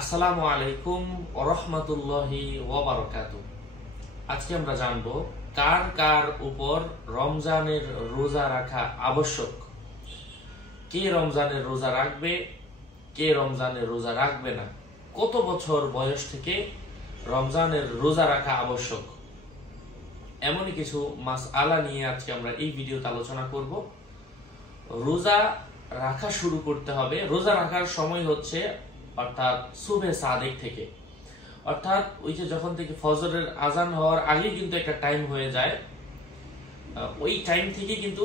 আসসালামু আলাইকুম ওয়া রাহমাতুল্লাহি ওয়া বারাকাতুহু। আজকে আমরা জানব কার কার উপর রমজানের রোজা রাখা আবশ্যক, কে রমজানের রোজা রাখবে, কে রমজানের রোজা রাখবে না, কত বছর বয়স থেকে রমজানের রোজা রাখা আবশ্যক, এমনই কিছু মাসআলা নিয়ে আজকে আমরা এই ভিডিওতে আলোচনা করব। রোজা রাখা শুরু করতে হবে, রোজা রাখার সময় হচ্ছে অর্থাৎ সুবহে সাদিক থেকে, অর্থাৎ ওই যে যখন থেকে ফজরের আজান হওয়ার আগে কিন্তু একটা টাইম হয়ে যায়, ওই টাইম থেকে কিন্তু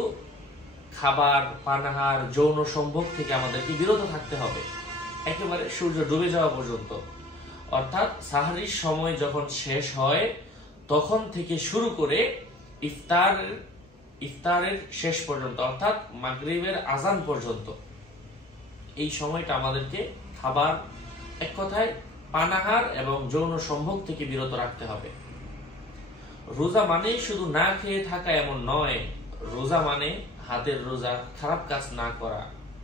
খাবার পানাহার যৌন সম্ভোগ থেকে আমাদেরকে বিরত থাকতে হবে একেবারে সূর্য ডুবে যাওয়া পর্যন্ত। অর্থাৎ সাহরির সময় যখন শেষ হয় তখন থেকে শুরু করে ইফতারের শেষ পর্যন্ত, অর্থাৎ মাগরিবের আজান পর্যন্ত, এই সময়টা আমাদেরকে খাবার, এক কথায় পানাহার এবং যৌন সম্ভোগ থেকে বিরত রাখতে হবে। রোজা মানে শুধু না খেয়ে থাকা এমন নয়, রোজা মানে হাতের রোজা খারাপ কাজ না করা,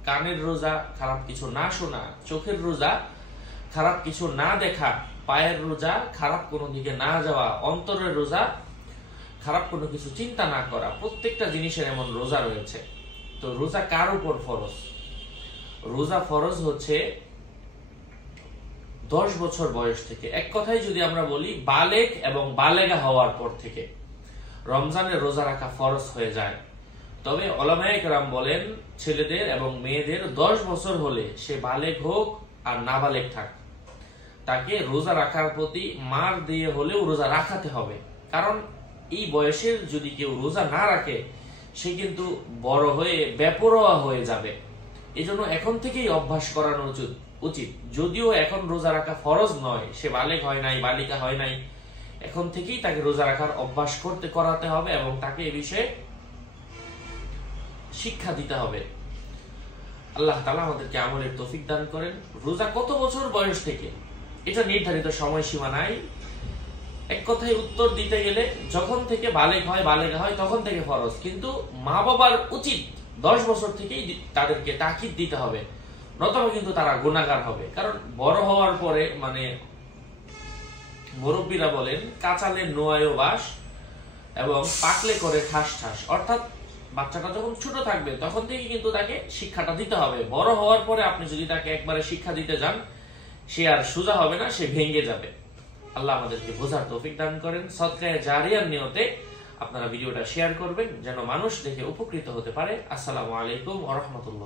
কানের রোজা খারাপ কিছু না শোনা, চোখের রোজা খারাপ কিছু না দেখা, পায়ের রোজা খারাপ কোনো দিকে না যাওয়া, অন্তরের রোজা খারাপ কোনো কিছু চিন্তা না করা। প্রত্যেকটা জিনিসের এমন রোজা রয়েছে। তো রোজা কার উপর ফরজ? রোজা ফরজ হচ্ছে 10 বছর বয়স থেকে। এক কথায় যদি আমরা বলি বালেগ এবং বালেগা হওয়ার পর থেকে রমজানের রোজা রাখা ফরজ হয়ে যায়। তবে উলামায়ে কেরাম বলেন ছেলেদের এবং মেয়েদের 10 বছর হলে, সে বালেগ হোক আর নাবালেগ থাক, তাকে রোজা রাখার প্রতি মার দিয়ে হলেও রোজা রাখাতে হবে। কারণ এই বয়সের যদি কেউ রোজা না রাখে সে কিন্তু বড় হয়ে বেপরোয়া হয়ে যাবে। এজন্য এখন থেকেই অভ্যাস করানো উচিত। যদিও এখন রোজা রাখা ফরজ নয়, সে বালেগ হয় নাই, বালিকা হয় নাই, এখন থেকেই তাকে রোজা রাখার অভ্যাস করাতে হবে এবং তাকে এ বিষয়ে শিক্ষা দিতে হবে। আল্লাহ তাআলা আমাদেরকে আমলের তৌফিক দান করেন। রোজা কত বছর বয়স থেকে, এটা নির্ধারিত সময়সীমা নাই। এক কথায় উত্তর দিতে গেলে যখন থেকে বালেগা হয় তখন থেকে ফরজ, কিন্তু মা বাবার উচিত 10 বছর থেকেই তাদেরকে তাকিদ দিতে হবে, নতুবা কিন্তু তারা গুনাহগার হবে। কারণ বড় হওয়ার পরে, মানে মুরব্বীরা বলেন কাঁচালে নোয়ায়ও বাস এবং পাকলে করে ঠাস ঠাস। অর্থাৎ বাচ্চাটা যখন ছোট থাকবে তখন থেকে কিন্তু তাকে শিক্ষাটা দিতে হবে। বড় হওয়ার পরে আপনি যদি তাকে একবারে শিক্ষা দিতে যান, সে আর সোজা হবে না, সে ভেঙে যাবে। আল্লাহ আমাদেরকে বোঝার তৌফিক দান করেন। সদকায়ে জারিয়ার নিয়তে আপনারা ভিডিওটা শেয়ার করবেন যেন মানুষ দেখে উপকৃত হতে পারে। আসসালামু আলাইকুম ওয়া রাহমাতুল্লাহ।